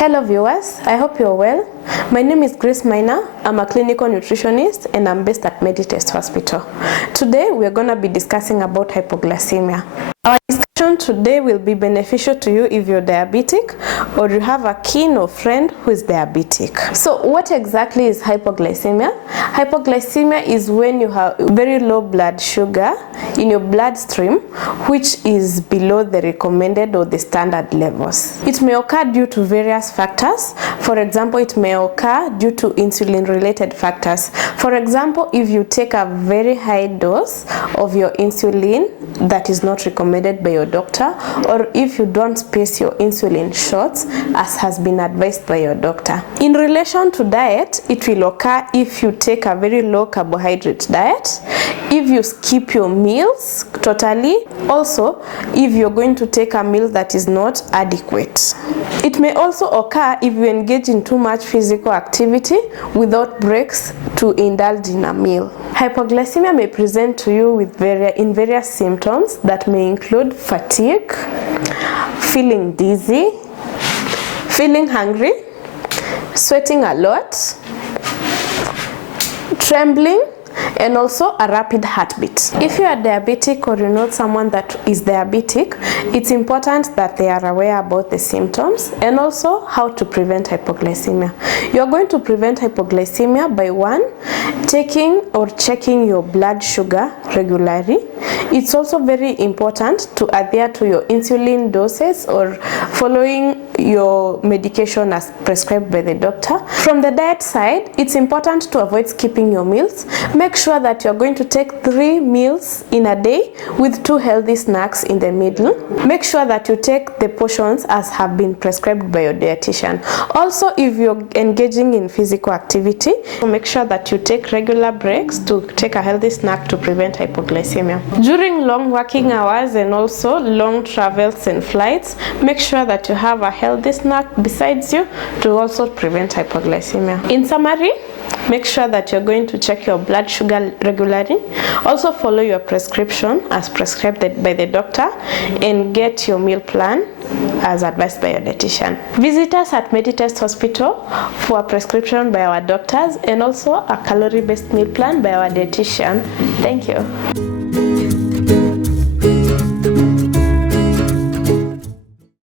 Hello viewers, I hope you're well. My name is Grace Minor. I'm a clinical nutritionist and I'm based at Meditest Hospital. Today we're going to be discussing about hypoglycemia. Our discussion today will be beneficial to you if you're diabetic or you have a kin or friend who is diabetic. So what exactly is hypoglycemia? Hypoglycemia is when you have very low blood sugar in your bloodstream, which is below the recommended or the standard levels. It may occur due to various factors. For example, it may occur due to insulin-related factors. For example, if you take a very high dose of your insulin that is not recommended by your doctor, or if you don't space your insulin shots as has been advised by your doctor. In relation to diet, it will occur if you take a very low carbohydrate diet, if you skip your meals totally, also if you're going to take a meal that is not adequate. It may also occur if you engage in too much physical activity without breaks to indulge in a meal. Hypoglycemia may present to you with various symptoms that may include fatigue, feeling dizzy, feeling hungry, sweating a lot, trembling, and also a rapid heartbeat. If you are diabetic or you know someone that is diabetic, it's important that they are aware about the symptoms and also how to prevent hypoglycemia. You are going to prevent hypoglycemia by one, taking or checking your blood sugar regularly. It's also very important to adhere to your insulin doses or following your medication as prescribed by the doctor. From the diet side, it's important to avoid skipping your meals. Make sure that you're going to take 3 meals in a day with 2 healthy snacks in the middle. Make sure that you take the portions as have been prescribed by your dietitian. Also, if you're engaging in physical activity, make sure that you take regular breaks to take a healthy snack to prevent hypoglycemia. During long working hours and also long travels and flights, make sure that you have a healthy snack besides you to also prevent hypoglycemia. In summary, make sure that you're going to check your blood sugar regularly. Also follow your prescription as prescribed by the doctor and get your meal plan as advised by your dietitian. Visit us at Meditest Hospital for a prescription by our doctors and also a calorie-based meal plan by our dietitian. Thank you.